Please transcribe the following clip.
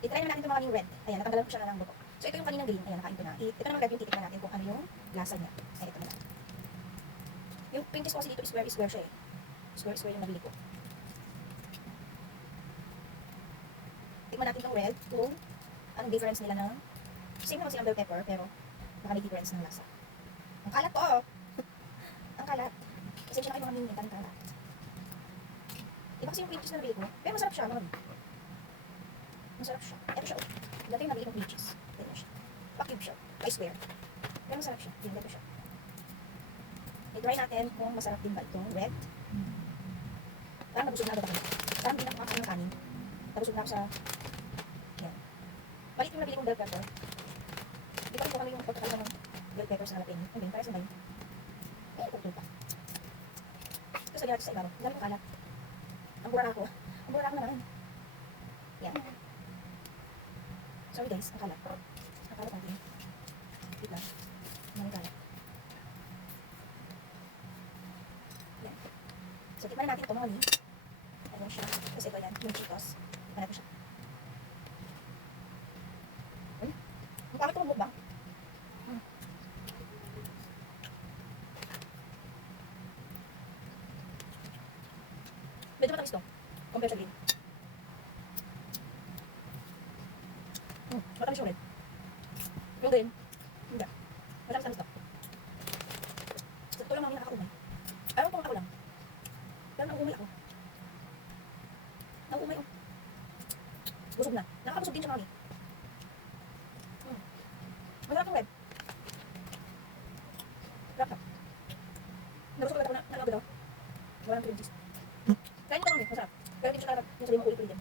I-try naman natin itong mga yung red. Ayan, natanggalan ko siya na ng buko. So, ito yung kaninang green. Ayan, nakain ko na. Ito naman red yung titikman natin kung ano yung lasa niya. Ay, ito na. Yung pinches ko kasi dito square siya eh. Square yung nabili ko. Tikman natin itong red kung anong difference nila ng same naman silang bell pepper pero baka may difference ng lasa. Ang kalat po oh! Ang kalat. Kasi siya na kayo mga minyan ng kalat. Iba kasi yung pinches na nabili ko. Pero masarap siya mga masarap siya. Ito siya oh. Dati yung nabili kong pinches. Ito siya. Pa-cube siya. Pa-square. Pero masarap siya. Tingnan ko siya. I-try natin kung masarap din ba itong red. Parang nabusog na agad ako. Parang hindi na kumakain ng kanin. Nabusog na ako sa... Yan. Palit yung nabili kong bell pepper. Hindi ko rin kung ano yung pagkakala ng bell pepper sa jalapeno. Hindi, parang sa ngayon. Eh, putol pa. Ito sa natin sa ibabaw. Ang dami kong kalat. Ang bura ako. Ang bura ako naman. Yan. Sorry guys, ang kalat. Ang kalat natin. Wait lang. Ang kalat. Yan. So, tikman natin ito mga ni. Ano siya? Kasi ito yan, yung Cheetos. Tikman natin siya. Ang pangit ko mag-mukbang. Medyo matamis to. Compare sa green. Matamis yung red. Yung green, hindi. Matamis-tamis to. So, ito lang mga nakakaumay. Ayaw kung ako lang. Pero nauumay ako. Nauumay ako. Busog na. Nakakabusog din siya mga ni. Masarap yung red. Sarap na. Nabusog agad ako na. Nalagad ako. Walang cream cheese. Kain nyo lang masarap. Pero hindi siya talaga yung sabi mo ulit-ulit din.